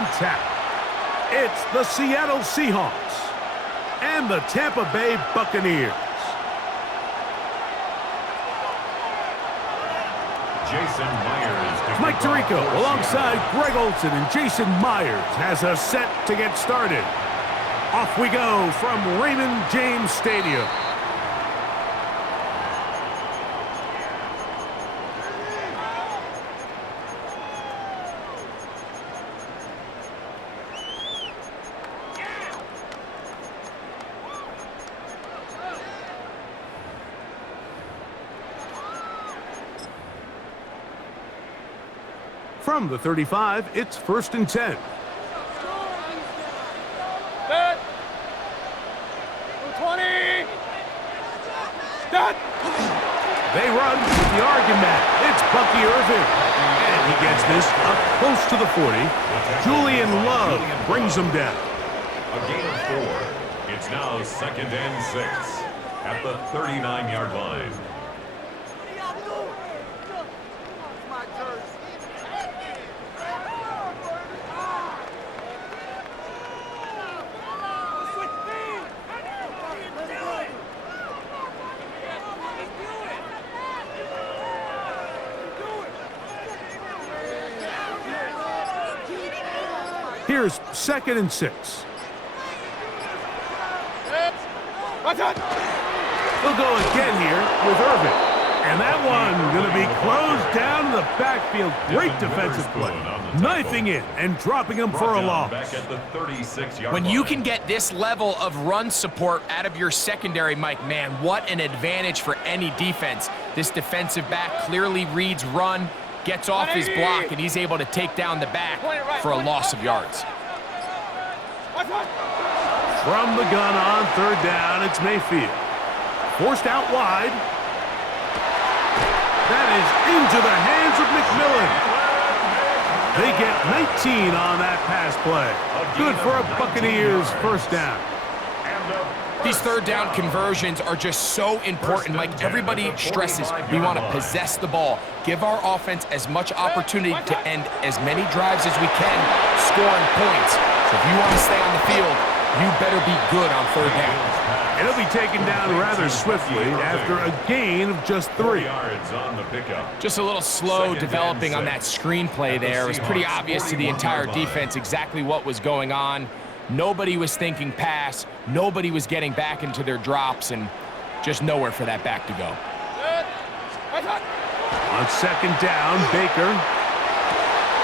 on tap. It's the Seattle Seahawks and the Tampa Bay Buccaneers. Jason Myers. Mike Tirico alongside Greg Olsen, and Jason Myers has us set to get started. Off we go from Raymond James Stadium. From the 35, it's 1st and 10. Set. 20. Set. They run with the argument. It's Bucky Irving. And he gets this up close to the 40. Julian Love brings him down. A gain of 4. It's now 2nd and 6 at the 39-yard line. Here's 2nd and 6. We'll go again here with Irving. And that one going to be closed down in the backfield. Great defensive play. Knifing it and dropping him for a loss. When you can get this level of run support out of your secondary, Mike, man, what an advantage for any defense. This defensive back clearly reads run, gets off his block, and he's able to take down the back for a loss of yards. From the gun on 3rd down, it's Mayfield. Forced out wide. That is into the hands of McMillan. They get 19 on that pass play. Good for a Buccaneers 1st down. These 3rd down conversions are just so important. Like everybody stresses, we want to possess the ball, give our offense as much opportunity to end as many drives as we can, scoring points. So if you want to stay on the field, you better be good on 3rd down. And he'll be taken down rather swiftly after a gain of just 3. Just a little slow developing on that screenplay there. It was pretty obvious to the entire defense exactly what was going on. Nobody was thinking pass. Nobody was getting back into their drops, and just nowhere for that back to go. On 2nd down, Baker.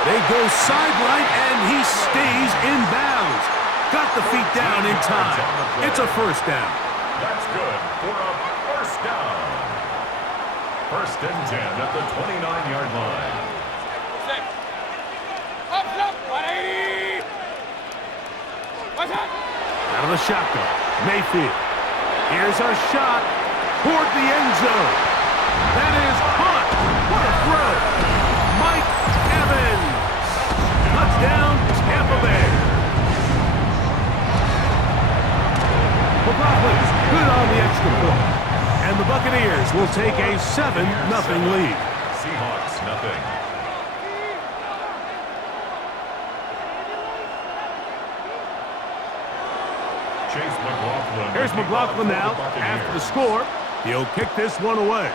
They go sideline, and he stays in bounds. Got the feet down in time. It's a 1st down. That's good for a 1st down. 1st and 10 at the 29-yard line. Out of the shotgun, Mayfield. Here's a shot toward the end zone. That is caught. What a throw. Mike Evans. Touchdown, Tampa Bay. McLaughlin good on the extra point. And the Buccaneers will take a 7-0 lead. Seahawks, nothing. Here's McLaughlin now. After the score, he'll kick this one away.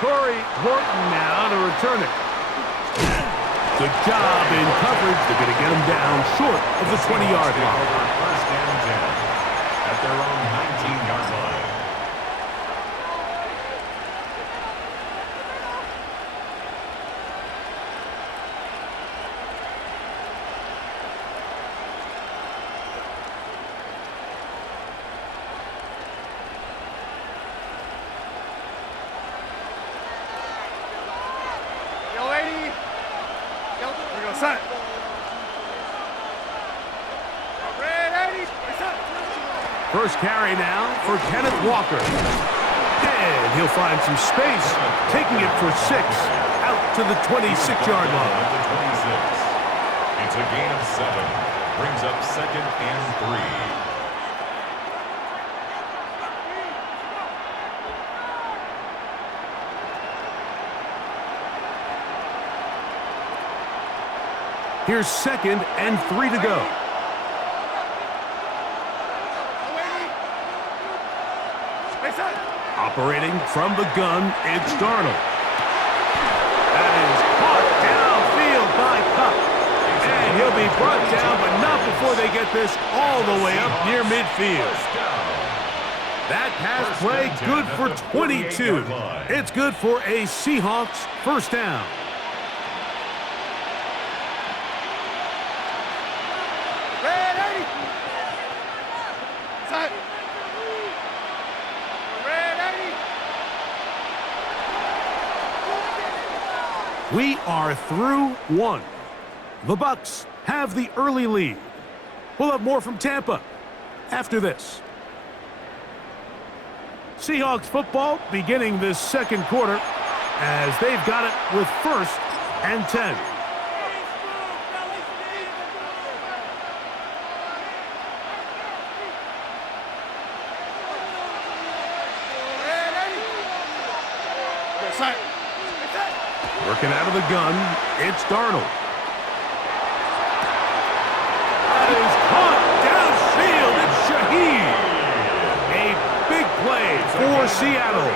Corey Horton now to return it. Good job in coverage. They're going to get him down short of the 20-yard line. 1st and 10 at their own 19-yard line. First carry now for Kenneth Walker. And he'll find some space, taking it for 6 out to the 26-yard line. It's a gain of 7. Brings up 2nd and 3. Here's 2nd and 3 to go. Operating from the gun, it's Darnold. That is caught downfield by Kupp. And he'll be brought down, but not before they get this all the way up near midfield. That pass play, good for 22. It's good for a Seahawks first down. We are through one. The Bucs have the early lead. We'll have more from Tampa after this. Seahawks football beginning this second quarter as they've got it with 1st and 10. Working out of the gun, it's Darnold. That is caught downfield. It's Shaheed. A big play for Seattle.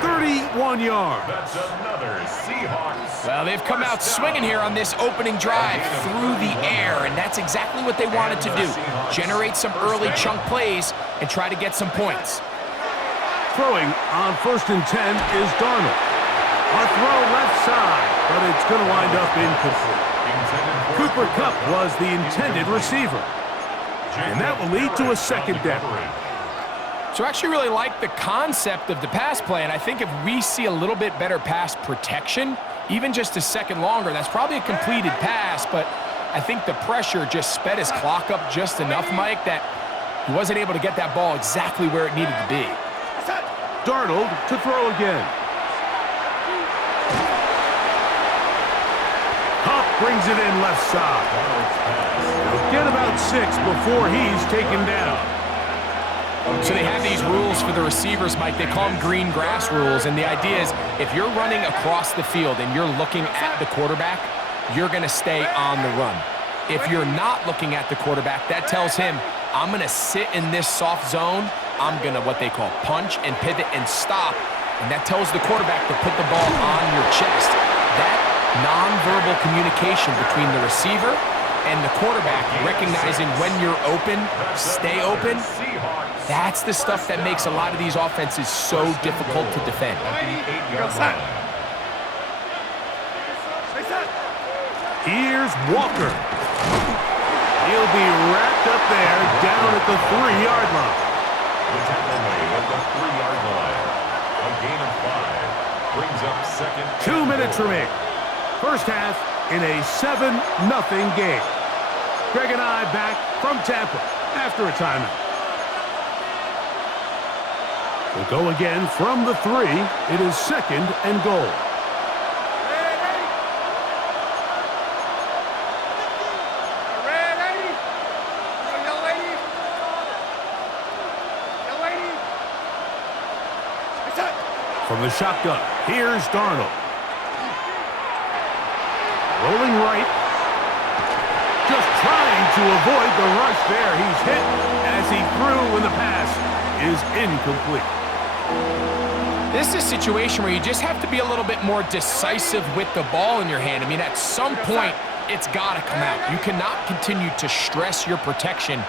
31 yards. That's another Seahawks. Well, they've come out swinging here on this opening drive through the air, and that's exactly what they wanted to do. Generate some early chunk plays and try to get some points. Throwing on 1st and 10 is Darnold. A throw left side, but it's going to wind up incomplete. Cooper Kupp was the intended receiver. And that will lead to a 2nd down. So I actually really like the concept of the pass play, and I think if we see a little bit better pass protection, even just a second longer, that's probably a completed pass, but I think the pressure just sped his clock up just enough, Mike, that he wasn't able to get that ball exactly where it needed to be. Darnold to throw again. Kupp brings it in left side. He'll get about 6 before he's taken down. So they have these rules for the receivers, Mike. They call them green grass rules, and the idea is if you're running across the field and you're looking at the quarterback, you're going to stay on the run. If you're not looking at the quarterback, that tells him, I'm going to sit in this soft zone. I'm going to what they call punch and pivot and stop, and that tells the quarterback to put the ball on your chest. That nonverbal communication between the receiver and the quarterback, recognizing when you're open, stay open, that's the stuff that makes a lot of these offenses so difficult to defend. Here's Walker. He'll be wrapped up there down at the 3-yard line. The tackle made at the 3-yard line. A gain of 5 brings up 2nd. 2 minutes remaining. First half in a 7-0 game. Greg and I back from Tampa after a timeout. We'll go again from the 3. It is 2nd and goal. From the shotgun, here's Darnold. Rolling right. Just trying to avoid the rush there. He's hit as he threw when the pass is incomplete. This is a situation where you just have to be a little bit more decisive with the ball in your hand. I mean, at some point, it's got to come out. You cannot continue to stress your protection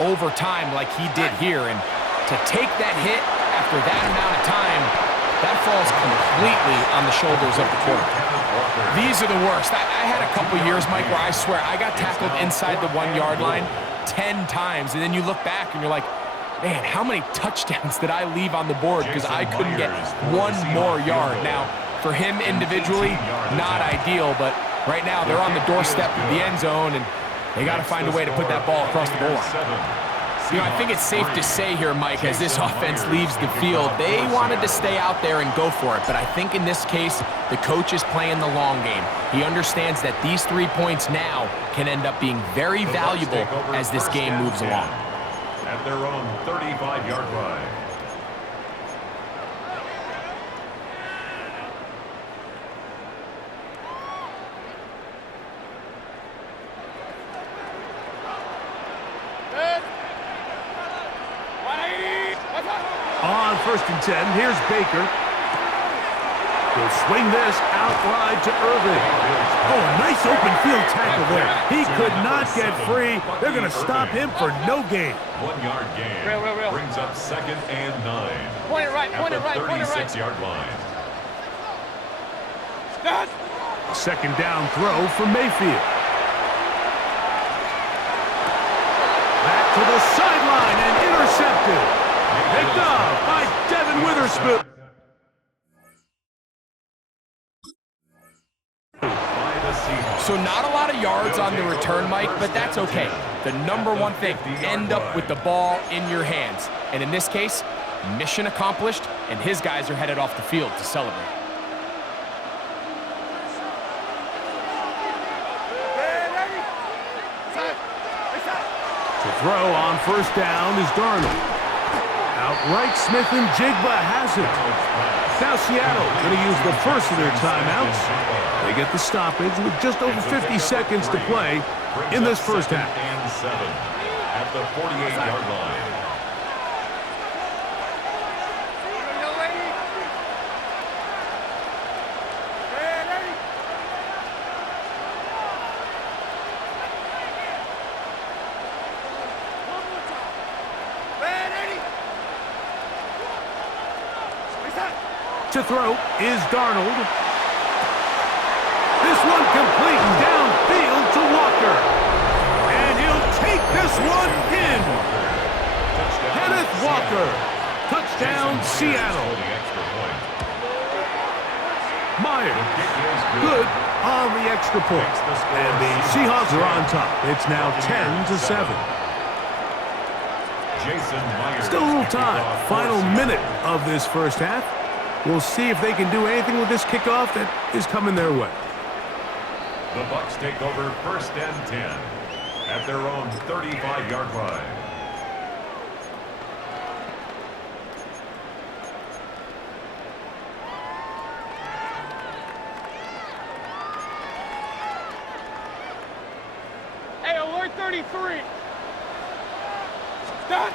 over time like he did here. And to take that hit after that amount of time, that falls completely on the shoulders of the quarterback. These are the worst. I had a couple years, Mike, where I swear I got tackled inside the 1-yard line 10 times. And then you look back and you're like, man, how many touchdowns did I leave on the board because I couldn't get one more yard? Now, for him individually, not ideal, but right now they're on the doorstep of the end zone, and they got to find a way to put that ball across the goal line. You know, I think it's safe to say here, Mike, as this offense leaves the field, they wanted to stay out there and go for it. But I think in this case, the coach is playing the long game. He understands that these 3 points now can end up being very valuable as this game moves along. At their own 35-yard line. first and 10. Here's Baker. He'll swing this out wide to Irving. Oh, a nice open field tackle there. He could not get free. They're going to stop him for no gain. 1 yard gain. Real. Brings up 2nd and 9. Point it right, at point the it right, point it right. 36-yard line. Dad. Second down throw for Mayfield. Back to the sideline and intercepted. Picked up by Devin Witherspoon. So not a lot of yards on the return, Mike, but that's okay. The number one thing, end up with the ball in your hands. And in this case, mission accomplished, and his guys are headed off the field to celebrate. To throw on first down is Darnold. Outright Smith and Jigba has it. Now Seattle going to use the first of their timeouts. They get the stoppage with just over 50 seconds to play in this first half. And 7 at the 48-yard line. To throw is Darnold. This one complete downfield to Walker. And he'll take this one in. Kenneth Walker. Touchdown, Seattle. Myers. Good on the extra point. And the Seahawks are on top. It's now 10-7. Still a little time. Final minute of this first half. We'll see if they can do anything with this kickoff that is coming their way. The Bucs take over 1st and 10 at their own 35-yard line. Hey, alert 33. Dad.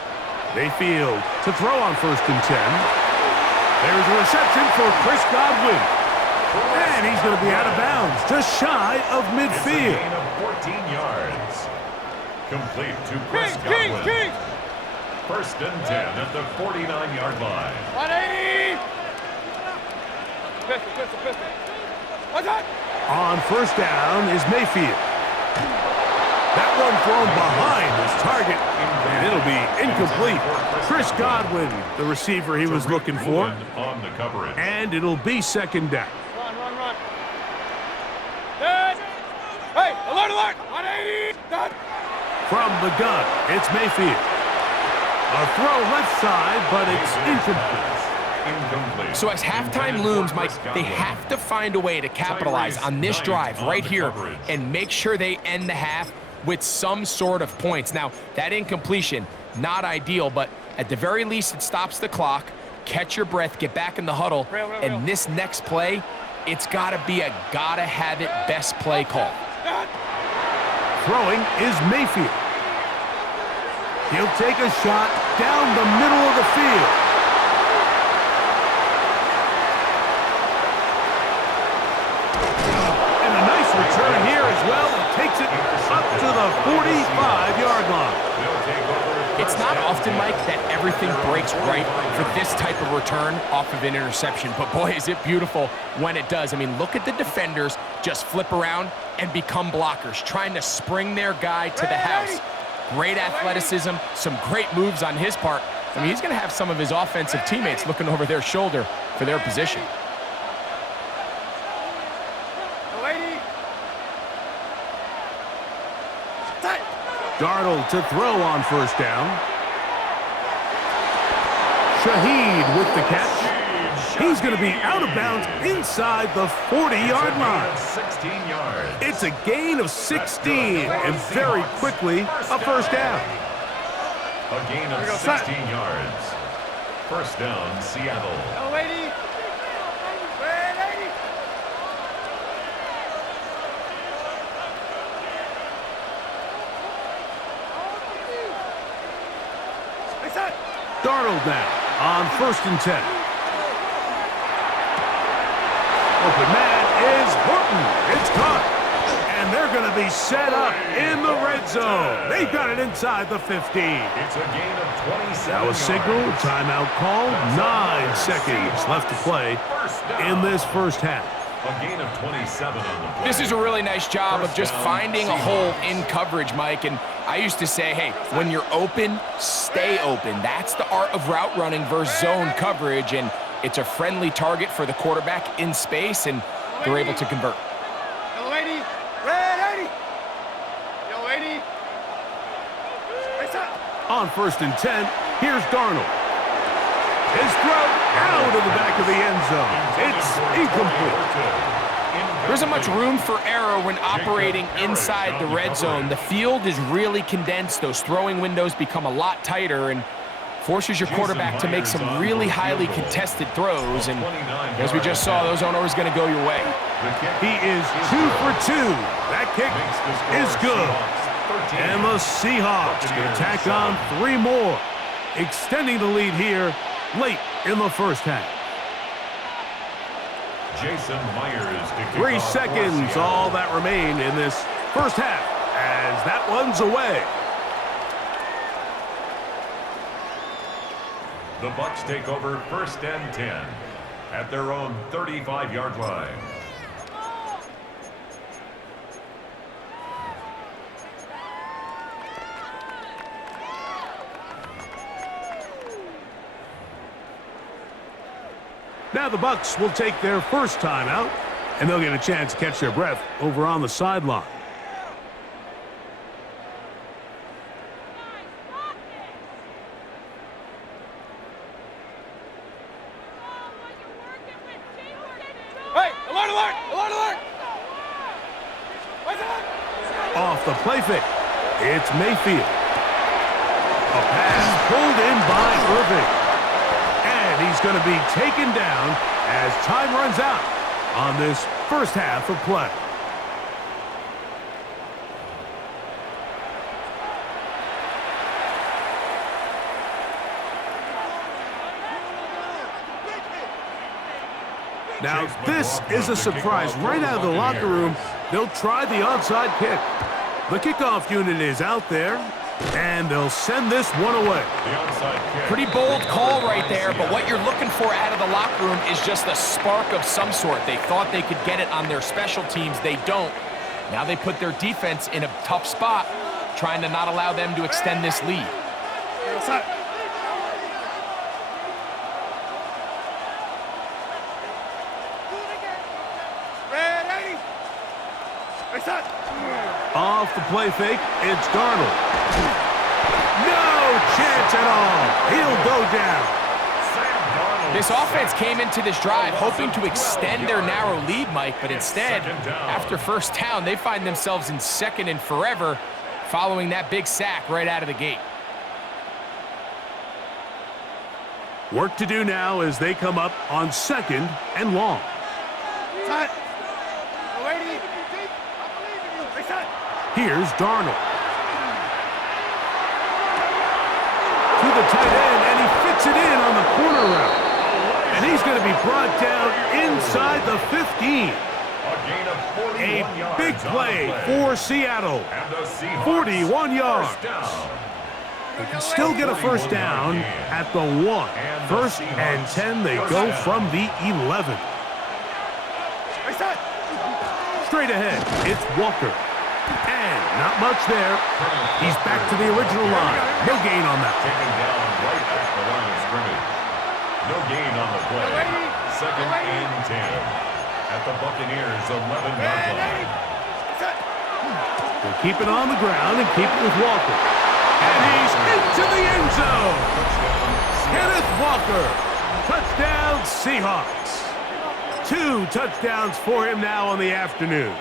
Mayfield to throw on 1st and 10. There's a reception for Chris Godwin. And he's going to be out of bounds, just shy of midfield. It's a gain of 14 yards. Complete to Chris Godwin. 1st and 10 at the 49-yard line. 180. Pistol. What's that? On first down is Mayfield. That one thrown behind his target, and it'll be incomplete. Chris Godwin, the receiver he was looking for. On the coverage. And it'll be 2nd down. Run. Dad. Hey, alert. 180. Dad. From the gun, it's Mayfield. A throw left side, but it's incomplete. So as halftime looms, Mike, they have to find a way to capitalize on this drive right here and make sure they end the half with some sort of points. Now, that incompletion, not ideal, but at the very least, it stops the clock. Catch your breath, get back in the huddle, and this next play, it's got to be a gotta-have-it best play call. Throwing is Mayfield. He'll take a shot down the middle of the field. And a nice return here as well. It takes it up to the 45-yard line. It's not often, Mike, that everything breaks right for this type of return off of an interception, but boy, is it beautiful when it does. I mean, look at the defenders just flip around and become blockers, trying to spring their guy to the house. Great athleticism, some great moves on his part. I mean, he's going to have some of his offensive teammates looking over their shoulder for their position. Darnold to throw on first down. Shaheed with the catch. He's going to be out of bounds inside the 40-yard line. 16 yards. It's a gain of 16, and very quickly, a first down. A gain of 16 yards. First down, Seattle. Darnold now. on 1st and 10. Open man is Horton. It's caught. And they're going to be set up in the red zone. They've got it inside the 15. It's a gain of 27 That was signal. yards. Timeout called. 9 seconds left to play in this first half. A gain of 27 on the play. This is a really nice job of just finding a hole in coverage, Mike. And I used to say, hey, when you're open, stay open. That's the art of route running versus zone coverage. And it's a friendly target for the quarterback in space, and they're able to convert. Yellow 80. Red 80. Yellow 80. Race up. On 1st and 10, here's Darnold. His throw out of the back of the end zone. It's incomplete. There isn't much room for error when operating inside the red zone. The field is really condensed. Those throwing windows become a lot tighter and forces your quarterback to make some really highly contested throws. And as we just saw, those aren't always going to go your way. He is 2 for 2. That kick is good. And the Seahawks can tack on 3 more, extending the lead here late in the first half. Jason Myers to kick 3 off for seconds, Seattle. all that remain in this first half as that one's away. The Bucs take over 1st and 10 at their own 35-yard line. Now the Bucs will take their first timeout, and they'll get a chance to catch their breath over on the sideline. Hey, alert, alert, alert, alert. What's up? Off the play fake, it's Mayfield. A pass pulled in by Irving. And he's going to be taken down as time runs out on this first half of play. Now, this is a surprise. Right out of the locker room, they'll try the onside kick. The kickoff unit is out there, and they'll send this one away. The onside kick. Pretty bold call right there, but what you're looking for out of the locker room is just a spark of some sort. They thought they could get it on their special teams. They don't. Now they put their defense in a tough spot, trying to not allow them to extend this lead. What's up? Red 80. Race up. Off the play fake, it's Darnold. No chance at all. He'll go down. This offense came into this drive hoping to extend their narrow lead, Mike, but instead, after first down, they find themselves in 2nd and forever following that big sack right out of the gate. Work to do now as they come up on 2nd and long. Set. Yellow 80. Race up. Here's Darnold. To the tight end, and he fits it in on the corner route. And he's going to be brought down inside the 15. A gain of 41 A yards big on the play for Seattle. And the Seahawks 41 yards. first down. They can still get a first down at the 1. 1st and 10, they go from the 11. Race up. Straight ahead, it's Walker. And not much there. He's back to the original line. No gain on that. Taken down right at the line of scrimmage. No gain on the play. 2nd and 10 at the Buccaneers 11-yard line. They'll keep it on the ground and keep it with Walker. And he's into the end zone. Kenneth Walker. Touchdown, Seahawks. 2 touchdowns for him now on the afternoon.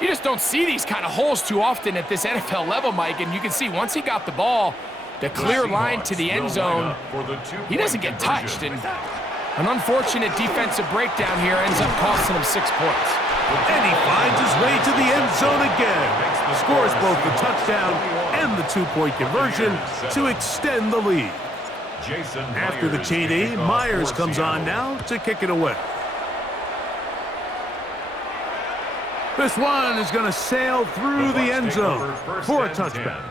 You just don't see these kind of holes too often at this NFL level, Mike, and you can see once he got the ball, the clear line to the end zone, he doesn't get touched, and an unfortunate defensive breakdown here ends up costing him 6 points. And he finds his way to the end zone again. Scores both the touchdown and the two-point conversion to extend the lead. After the TD, Myers comes on now to kick it away. This one is going to sail through the end zone for a touchdown.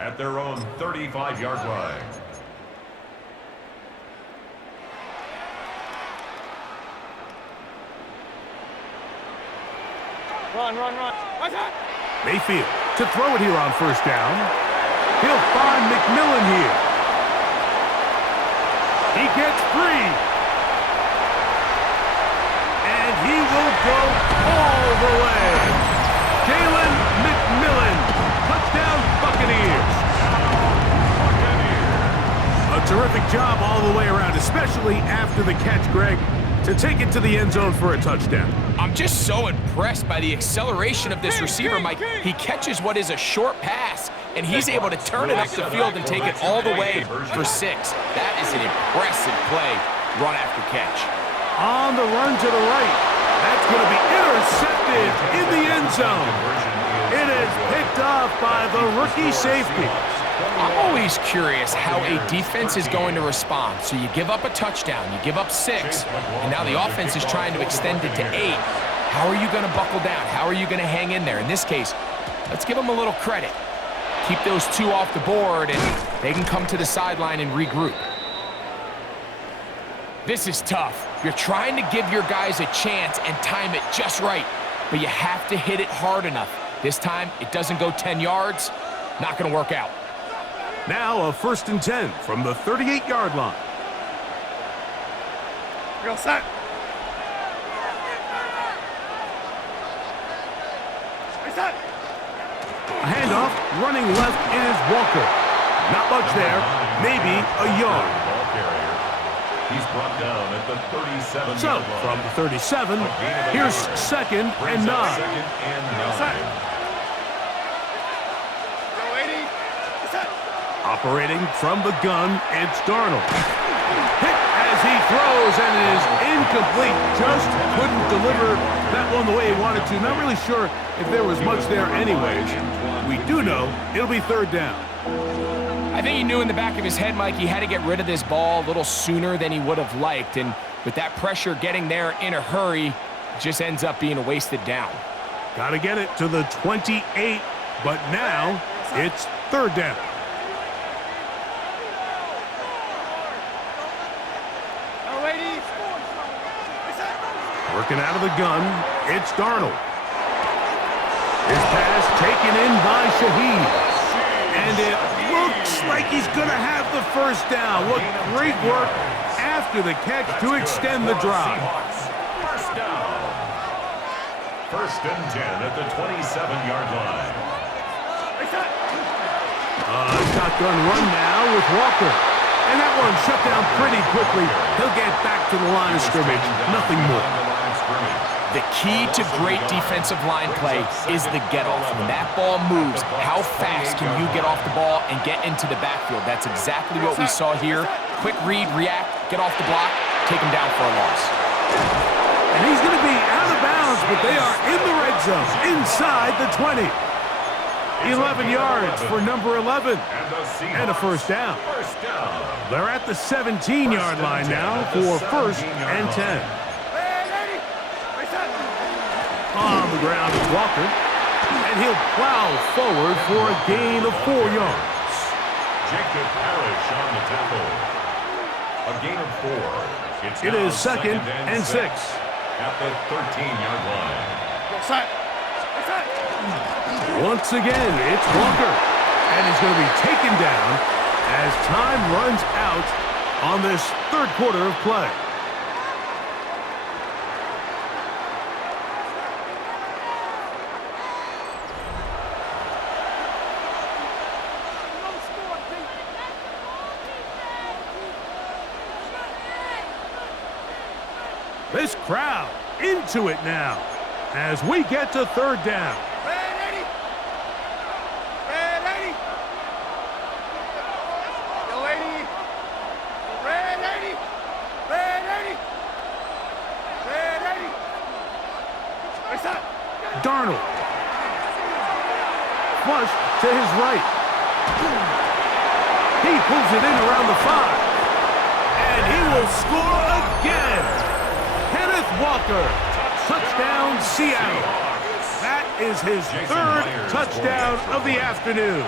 At their own 35-yard line. Run. What's that? Mayfield to throw it here on first down. He'll find McMillan here. He gets free. And he will go all the way. Jalen McMillan. Touchdown, Buccaneers. A terrific job all the way around, especially after the catch, Greg, to take it to the end zone for a touchdown. I'm just so impressed by the acceleration of this receiver, Mike. He catches what is a short pass, and he's able to turn it up the field and take it all the way for 6. That is an impressive play, run after catch. On the run to the right. That's going to be intercepted in the end zone. It is picked off by the rookie safety. I'm always curious how a defense is going to respond. So you give up a touchdown, you give up 6, and now the offense is trying to extend it to 8. How are you going to buckle down? How are you going to hang in there? In this case, let's give them a little credit. Keep those 2 off the board, and they can come to the sideline and regroup. This is tough. You're trying to give your guys a chance and time it just right, but you have to hit it hard enough. This time, it doesn't go 10 yards. Not going to work out. Now a 1st and 10 from the 38-yard line. Real set. Reset. A handoff, running left is Walker. Not much there, maybe a yard. Ball carrier. He's brought down at the 37. So, from the 37, here's 2nd and 9. 2nd and 9. Operating from the gun, it's Darnold. Hit as he throws, and it is incomplete. Just couldn't deliver that one the way he wanted to. Not really sure if there was much there anyways. We do know it'll be 3rd down. I think he knew in the back of his head, Mike, he had to get rid of this ball a little sooner than he would have liked. And with that pressure getting there in a hurry, it just ends up being a wasted down. Got to get it to the 28, but now it's 3rd down. Working out of the gun, it's Darnold. His pass taken in by Shaheed. And it looks like he's going to have the 1st down. What great work after the catch to extend the drive. 1st down. 1st and 10 at the 27-yard line. Shotgun run now with Walker. And that one shut down pretty quickly. He'll get back to the line of scrimmage. Nothing more. The key to great defensive line play is the get-off. When that ball moves, how fast can you get off the ball and get into the backfield? That's exactly what we saw here. Quick read, react, get off the block, take him down for a loss. And he's going to be out of bounds, but they are in the red zone, inside the 20. 11 yards for number 11. And a 1st down. They're at the 17-yard line now for 1st and 10. On the ground is Walker, and he'll plow forward for a gain of 4 yards. Jacob Parrish on the tackle. A gain of 4. It is 2nd and 6. At the 13-yard line. Once again, it's Walker, and he's going to be taken down as time runs out on this 3rd quarter of play. This crowd into it now as we get to 3rd down. Ready? Yo, lady. Ready? Darnold. Flush to his right. He pulls it in around the 5. And he will score again. Kenneth Walker. Touchdown, Seattle. That is his third touchdown of the afternoon.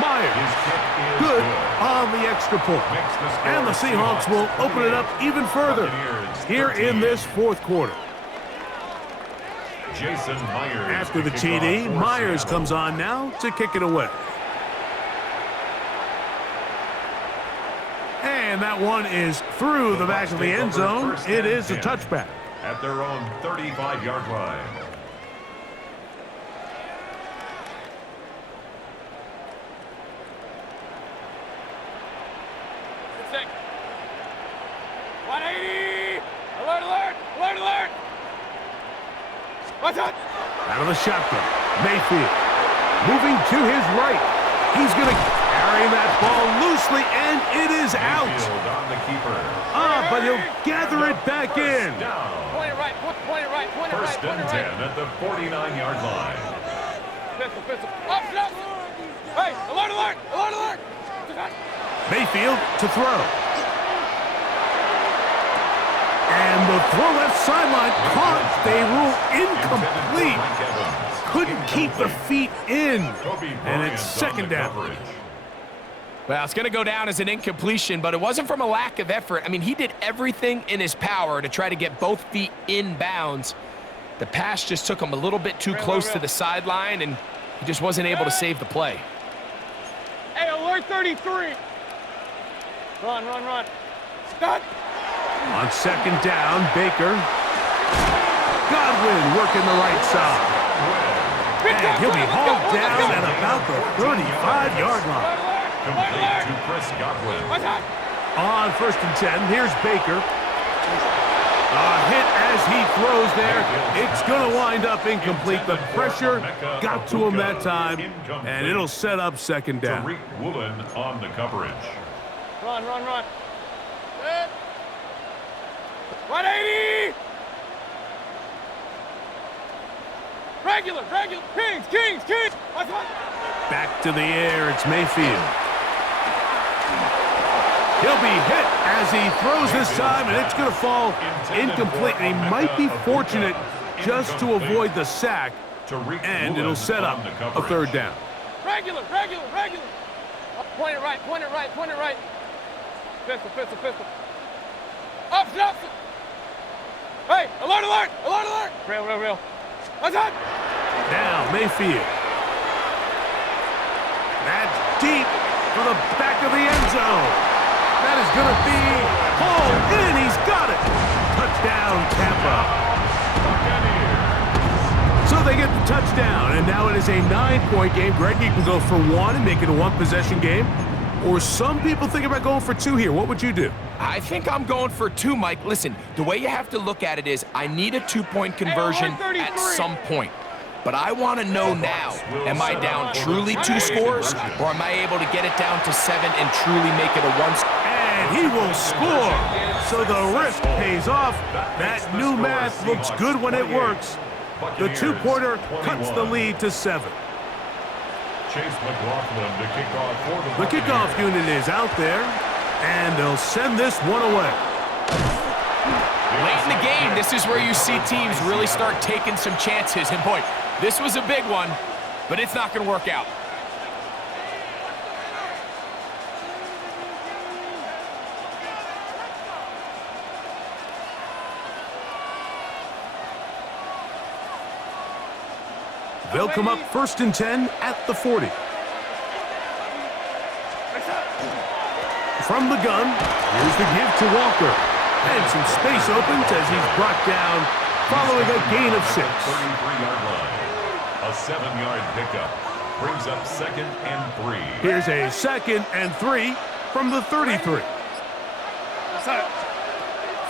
Myers, good on the extra point. And the Seahawks will open it up even further here in this fourth quarter. Jason Myers. After the TD, Myers comes on now to kick it away. And that one is through the back of the end zone. It is a touchback. At their own 35-yard line. Sick. 180! Alert, alert! Alert, alert! Watch out! Out of the shotgun, Mayfield. Moving to his right. He's going to carry that ball loosely, and it is out. Mayfield on the keeper. But he'll gather it back in. Down. Point it right, point it right, point it right, First point and it right. 10 at the 49-yard line. Pistol, pistol. Up, up! Hey, alert, alert! Alert, alert! Mayfield to throw. And the throw left sideline caught. They rule incomplete. Couldn't keep the feet in. And it's second down. Well, it's going to go down as an incompletion, but it wasn't from a lack of effort. I mean, he did everything in his power to try to get both feet in bounds. The pass just took him a little bit too close to the sideline, and he just wasn't able to save the play. Hey, alert 33! Run, run, run. Stop! On second down, Baker. Godwin working the right side. And he'll be hauled down at about the 35-yard line. Complete to Chris Godwin. On first and 10, here's Baker. A hit as he throws there. It's going to wind up incomplete. The pressure got to him that time, and it'll set up second down. Tariq Woolen on the coverage. Run, run, run. 180! Regular, regular. Kings, Kings, Kings. Back to the air, it's Mayfield. He'll be hit as he throws this time, and it's going to fall incomplete. And he might be fortunate just to avoid the sack, and it'll set up a third down. Regular, regular, regular. Point it right, point it right, point it right. Pistol, pistol, pistol. Up, up. Hey, alert, alert, alert, alert. Real, real, real. What's up? Now, Mayfield. That's deep for the back of the end zone. That is going to be hauled in. He's got it. Touchdown, Tampa. So they get the touchdown, and now it is a 9-point game. Greg, you can go for one and make it a one-possession game. Or some people think about going for two here. What would you do? I think I'm going for two, Mike. Listen, the way you have to look at it is I need a two-point conversion at some point. But I want to know now, am I down truly 2 scores, or am I able to get it down to 7 and truly make it a 1 score? And he will score. So the risk pays off. That new math looks good when it works. The two-pointer cuts the lead to 7. Chase McLaughlin to kick off for The kickoff unit is out there, and they'll send this one away. Late in the game, this is where you see teams really start taking some chances. And boy, this was a big one, but it's not going to work out. They'll come up first and 10 at the 40. From the gun, here's the give to Walker. And some space opens as he's brought down following a gain of 6. 33-yard line. A 7-yard pickup brings up 2nd and 3. Here's a 2nd and 3 from the 33.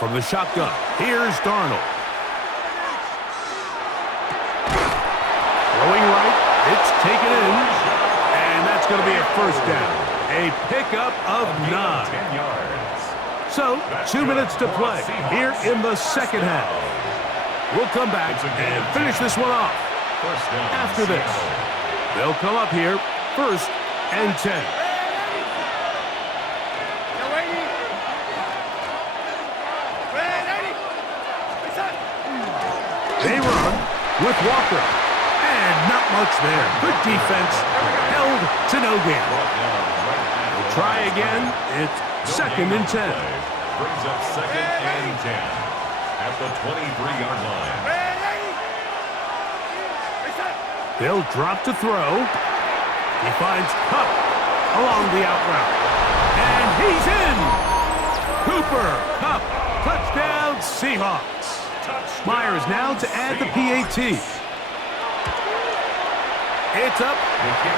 From the shotgun, here's Darnold. Throwing right, it's taken in, and that's going to be a first down. A pickup of 9. 10 yards. So, 2 minutes to play here in the second half. We'll come back and finish this one off. First down, After this, Seattle. they'll come up here, 1st and 10. They run with Walker. And not much there. Good defense. Held to no gain. They'll try again. It's 2nd and 10. Brings up 2nd and 10 at the 23-yard line. They'll drop to throw. He finds Kupp along the out route. And he's in! Cooper Kupp. Touchdown, Seahawks. Myers now to add the PAT. It's up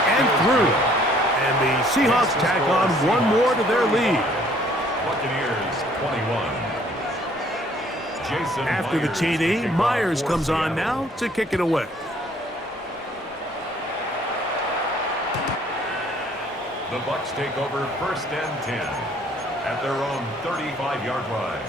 and through. And the Seahawks tack on one more to their lead. Buccaneers 21. Jason After the Myers TD, kicking off Myers for comes on Seattle. now to kick it away. The Bucs take over 1st and 10 at their own 35-yard line.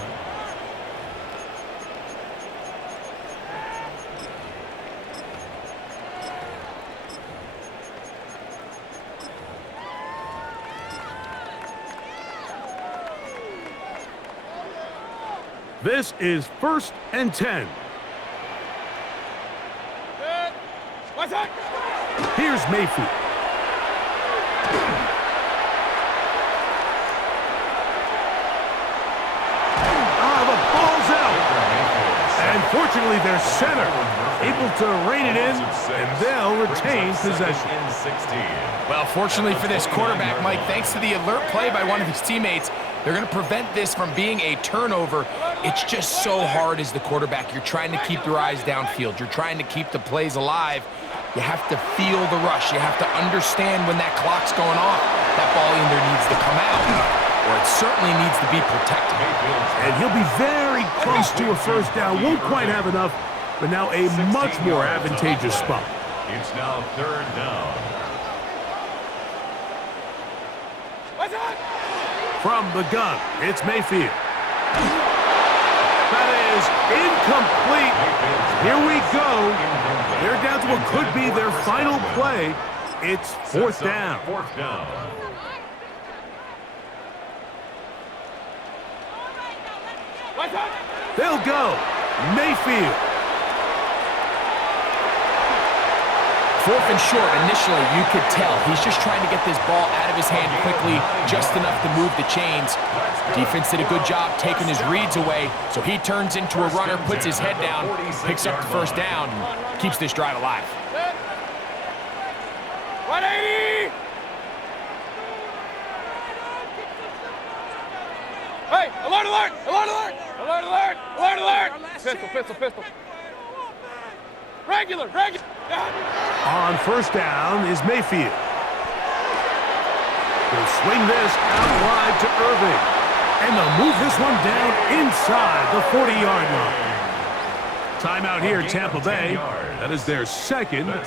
This is 1st and 10. What's that? Here's Mayfield. The ball's out. And fortunately, their center able to rein it in, and they'll retain possession. In 16. Well, fortunately for this quarterback, Mike, thanks to the alert play by one of his teammates, they're going to prevent this from being a turnover. It's just so hard as the quarterback. You're trying to keep your eyes downfield. You're trying to keep the plays alive. You have to feel the rush. You have to understand when that clock's going off. That ball either needs to come out, or it certainly needs to be protected. And he'll be very close to a first down. Won't quite have enough, but now a much more advantageous spot. It's now 3rd down. What's that? From the gun, it's Mayfield. That is incomplete. Here we go. They're down to what could be their final play. It's 4th down. 4th down. What's that? They'll go. Mayfield. 4th and short, initially, you could tell he's just trying to get this ball out of his hand quickly, just enough to move the chains. Defense did a good job taking his reads away, so he turns into a runner, puts his head down, picks up the first down, and keeps this drive alive. 180! Hey, alert, alert! Alert, alert! Alert, alert! Alert, alert! Pistol, pistol, pistol. Regular, regular. On 1st down is Mayfield. He'll swing this out wide to Irving. And they'll move this one down inside the 40-yard line. Timeout here, Tampa Bay. That is their 2nd.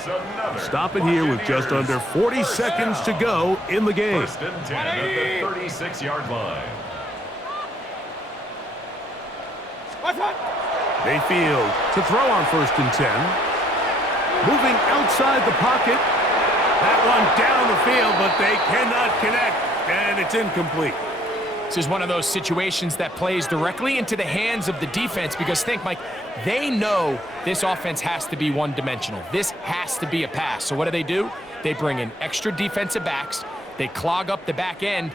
Stop it here with just under 40 seconds to go in the game. 1st and 10 at the 36-yard line. What's that? Mayfield to throw on 1st and 10. Moving outside the pocket. That one down the field, but they cannot connect, and it's incomplete. This is one of those situations that plays directly into the hands of the defense because think, Mike, they know this offense has to be one-dimensional. This has to be a pass. So what do? They bring in extra defensive backs. They clog up the back end.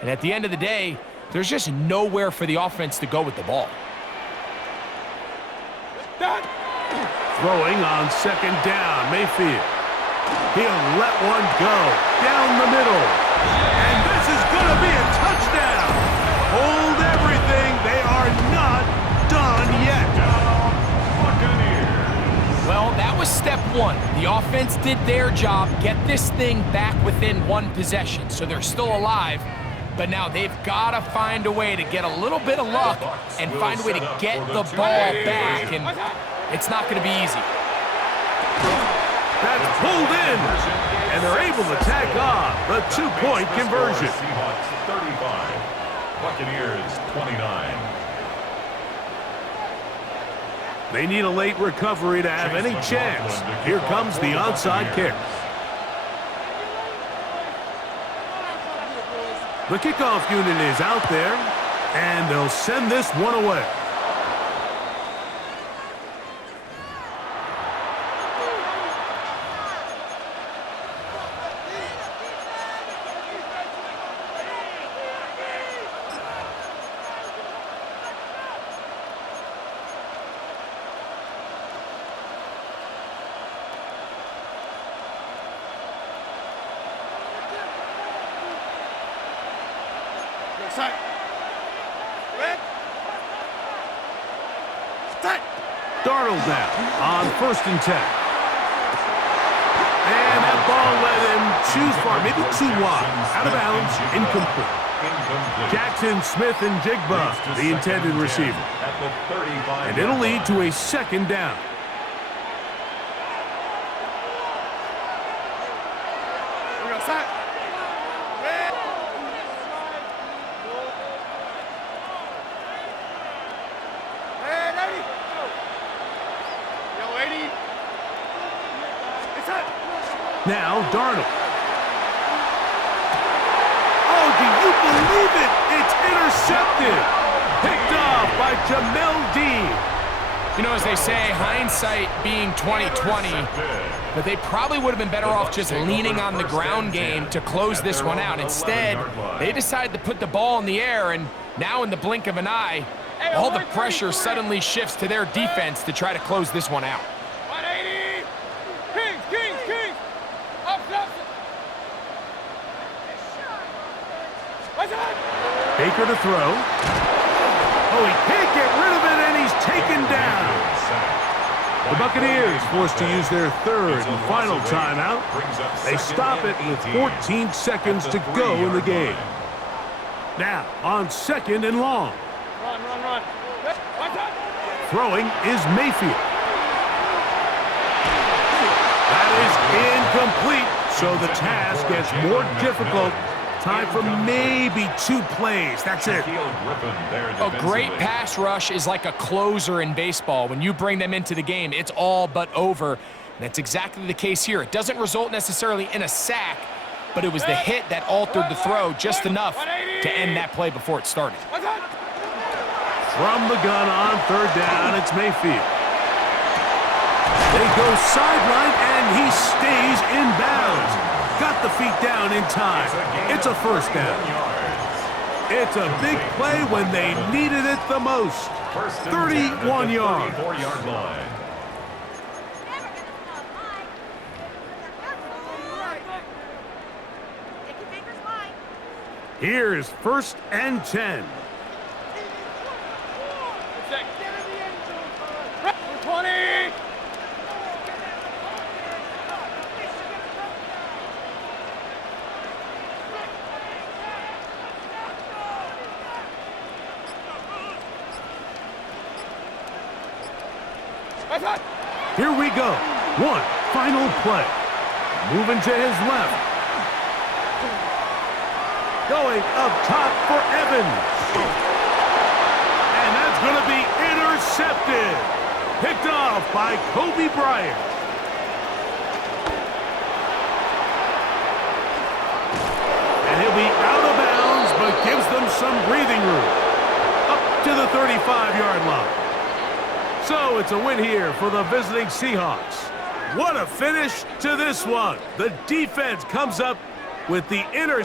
And at the end of the day, there's just nowhere for the offense to go with the ball. Throwing on 2nd down, Mayfield. He'll let one go down the middle. And this is going to be a touchdown. Hold everything. They are not done yet. Buccaneers. Well, that was step one. The offense did their job, get this thing back within one possession. So they're still alive. But now they've got to find a way to get a little bit of luck and find a way to get the ball back. And it's not going to be easy. That's pulled in, and they're able to tack on the 2-point conversion. Seahawks 35, Buccaneers 29. They need a late recovery to have any chance. Here comes the onside kick. The kickoff unit is out there, and they'll send this one away. Darnold now on 1st and 10. And that ball led him too far, maybe too wide. Out of bounds, incomplete. Jackson, Smith, and Jigba, the intended receiver. And it'll lead to a 2nd down. Now, Darnold. Oh, do you believe it? It's intercepted. Picked off by Jamel Dean. You know, as they say, hindsight being 20/20, but they probably would have been better off just leaning on the ground game to close this one out. Instead, they decided to put the ball in the air, and now in the blink of an eye, all the pressure suddenly shifts to their defense to try to close this one out. 180! Kings! Baker to throw. Oh, he can't get rid of it, and he's taken down. The Buccaneers forced to use their 3rd and final timeout. They stop it with 14 seconds to go in the game. Now, on 2nd and long. Run. Throwing is Mayfield. That is incomplete, so the task gets more difficult. Time for maybe 2 plays. That's it. A great pass rush is like a closer in baseball. When you bring them into the game, it's all but over. That's exactly the case here. It doesn't result necessarily in a sack, but it was the hit that altered the throw just enough to end that play before it started. From the gun on 3rd down, it's Mayfield. They go sideline, and he stays in bounds. Got the feet down in time. It's a 1st down. It's a big play when they needed it the most. 31 yards. Here's 1st and 10. 20! Here we go. One final play. Moving to his left. Going up top for Evans. And that's going to be intercepted. Picked off by Kobe Bryant. And he'll be out of bounds, but gives them some breathing room. Up to the 35-yard line. So it's a win here for the visiting Seahawks. What a finish to this one. The defense comes up with the interception.